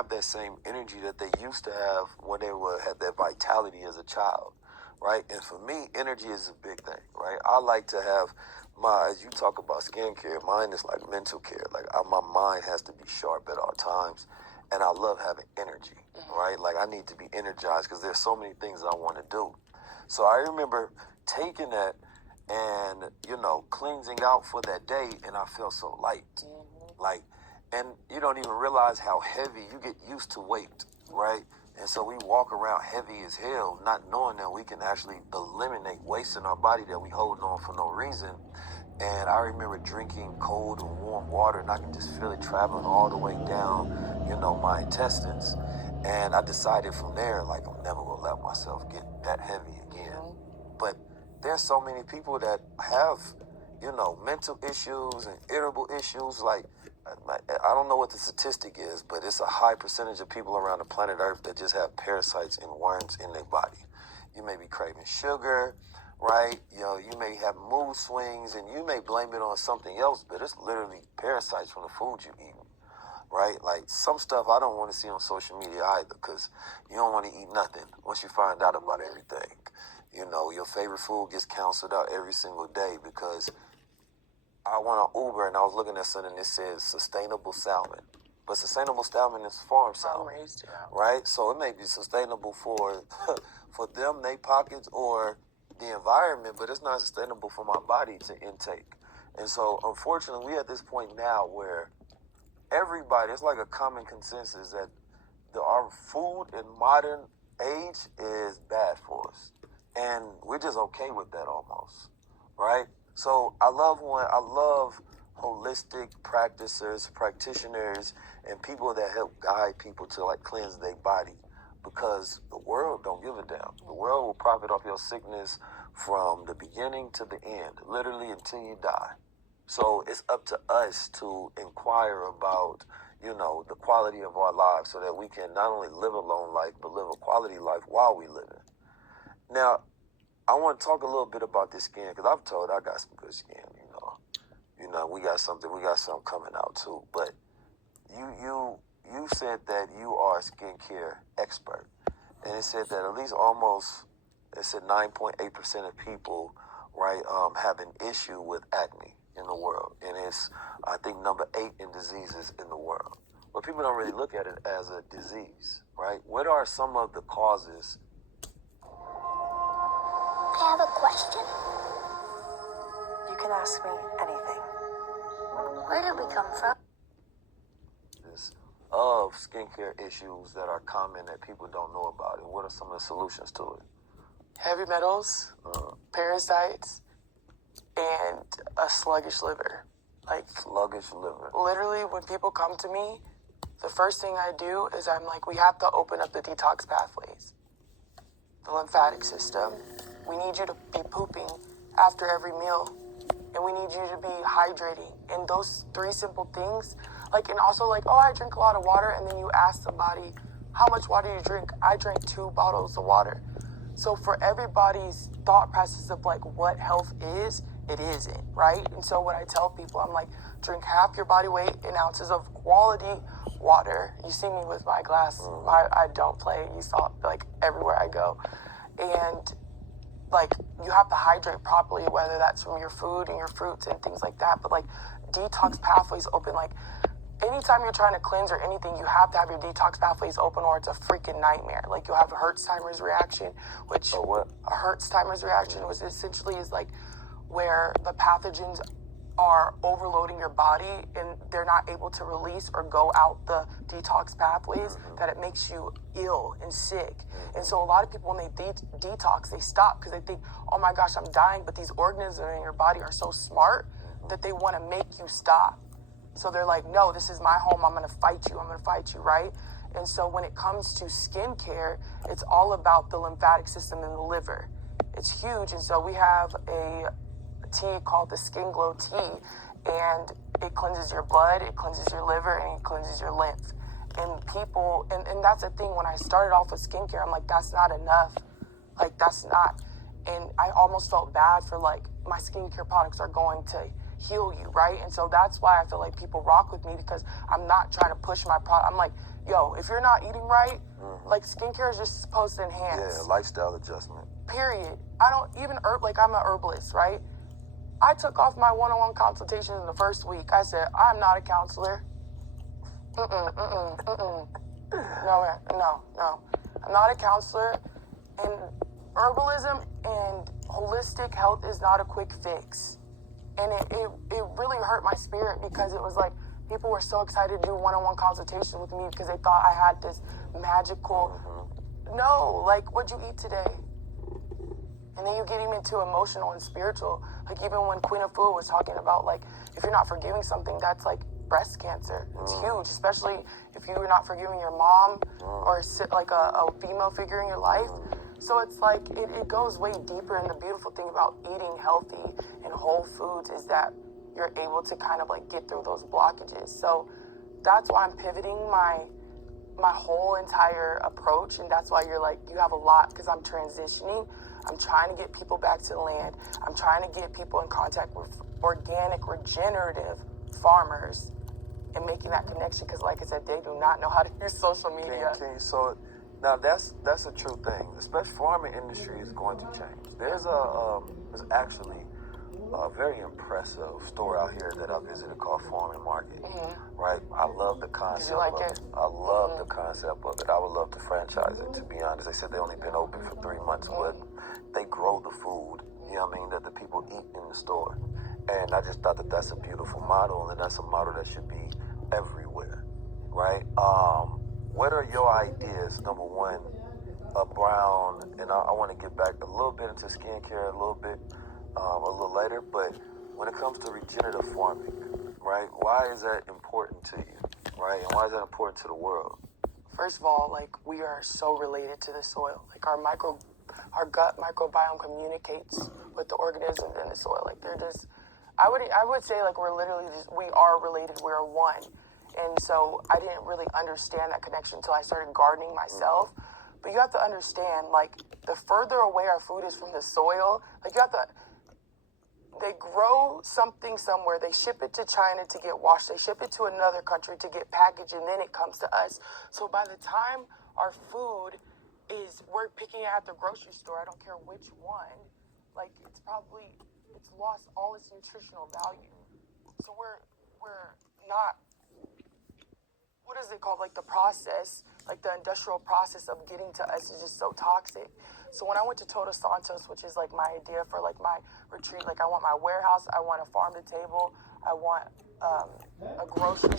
have that same energy that they used to have when they had that vitality as a child, right? And for me, energy is a big thing, right? I like to have as you talk about skincare, mine is like mental care. Like my mind has to be sharp at all times. And I love having energy, right? Like I need to be energized because there's so many things I want to do. So I remember taking that and, cleansing out for that day, and I felt so light. Like, and you don't even realize how heavy you get used to weight, right? And so we walk around heavy as hell, not knowing that we can actually eliminate waste in our body that we holding on for no reason. And I remember drinking cold and warm water, and I can just feel it traveling all the way down, my intestines. And I decided from there, like, I'm never gonna let myself get that heavy again. But there's so many people that have, mental issues and irritable issues. Like, I don't know what the statistic is, but it's a high percentage of people around the planet Earth that just have parasites and worms in their body. You may be craving sugar, right? You may have mood swings, and you may blame it on something else, but it's literally parasites from the food you eat, right? Like some stuff I don't want to see on social media either, because you don't want to eat nothing once you find out about everything. Your favorite food gets canceled out every single day because I went on Uber and I was looking at something that says sustainable salmon. But sustainable salmon is farm salmon, right? So it may be sustainable for for them, they pockets, or the environment, but it's not sustainable for my body to intake. And so, unfortunately, we at this point now where everybody, it's like a common consensus that our food in modern age is bad for us. And we're just okay with that almost, right? So I love holistic practitioners, and people that help guide people to like cleanse their body, because the world don't give a damn. The world will profit off your sickness from the beginning to the end, literally until you die. So it's up to us to inquire about, the quality of our lives so that we can not only live a long life, but live a quality life while we live it. Now, I want to talk a little bit about this skin, because I've told I got some good skin, we got something coming out too. But you said that you are a skincare expert, and it said that at least 9.8% of people, right, have an issue with acne in the world, and it's I think number 8 in diseases in the world. But people don't really look at it as a disease, right? What are some of the causes? I have a question. You can ask me anything. Where did we come from? Of skincare issues that are common that people don't know about, and what are some of the solutions to it? Heavy metals, parasites, and a sluggish liver. Like sluggish liver. Literally, when people come to me, the first thing I do is I'm like, we have to open up the detox pathways, the lymphatic system. We need you to be pooping after every meal, and we need you to be hydrating. And those 3 simple things, and also I drink a lot of water, and then you ask somebody, how much water do you drink? I drank 2 bottles of water. So for everybody's thought process of what health is, it isn't, right? And so what I tell people, I'm like, drink half your body weight in ounces of quality water. You see me with my glass. I don't play. You saw it everywhere I go. And you have to hydrate properly, whether that's from your food and your fruits and things like that. But detox pathways open. Anytime you're trying to cleanse or anything, you have to have your detox pathways open, or it's a freaking nightmare. You'll have a Herxheimer's reaction, which a Herxheimer's reaction was essentially is where the pathogens are overloading your body and they're not able to release or go out the detox pathways, that it makes you ill and sick. And so a lot of people, when they detox, they stop because they think, oh my gosh, I'm dying. But these organisms in your body are so smart that they want to make you stop. So they're like, no, this is my home. I'm going to fight you. Right? And so when it comes to skincare, it's all about the lymphatic system and the liver. It's huge. And so we have a tea called the Skin Glow tea, and it cleanses your blood, it cleanses your liver, and it cleanses your lymph. And people, and that's the thing, when I started off with skincare, I'm like, that's not enough. That's not. And I almost felt bad for my skincare products are going to heal you, right? And so that's why I feel like people rock with me, because I'm not trying to push my product. I'm like, yo, if you're not eating right, like skincare is just supposed to enhance. Yeah, lifestyle adjustment. Period. I don't even like I'm an herbalist, right? I took off my one-on-one consultations in the first week. I said, I'm not a counselor. No, man, no. I'm not a counselor. And herbalism and holistic health is not a quick fix. And it really hurt my spirit because it was like people were so excited to do one-on-one consultations with me because they thought I had this magical, no, like, what'd you eat today? And then you get even into emotional and spiritual. Like even when Queen of Food was talking about like, if you're not forgiving something, that's like breast cancer. It's huge, especially if you're not forgiving your mom or like a female figure in your life. So it's like, it goes way deeper. And the beautiful thing about eating healthy and whole foods is that you're able to kind of like get through those blockages. So that's why I'm pivoting my whole entire approach. And that's why you're like, you have a lot because I'm transitioning. I'm trying to get people back to the land. I'm trying to get people in contact with organic, regenerative farmers and making that connection. Because like I said, they do not know how to use social media. So now that's a true thing. Especially farming industry is going to change. There's actually a very impressive store out here that I visited called Farming Market. Right? I love the concept. Did you like of it? I love the concept of it. I would love to franchise it, to be honest. They said they only been open for 3 months, but they grow the food, you know what I mean, that the people eat in the store. And I just thought that that's a beautiful model, and that's a model that should be everywhere, right? What are your ideas, number one, around, and I want to get back a little bit into skincare a little later, but when it comes to regenerative farming, right, why is that important to you, right? And why is that important to the world? First of all, like we are so related to the soil. Like our gut microbiome communicates with the organisms in the soil. Like they're just, I would say like we're literally we are related. We're one. And so I didn't really understand that connection until I started gardening myself. But you have to understand, like the further away our food is from the soil, like they grow something somewhere, they ship it to China to get washed, they ship it to another country to get packaged, and then it comes to us. So by the time our food we're picking it at the grocery store, I don't care which one, like it's lost all its nutritional value. So we're not, what is it called? Like the process, like the industrial process of getting to us is just so toxic. So when I went to Todos Santos, which is like my idea for like my retreat, like I want my warehouse, I want a farm to table, I want a grocery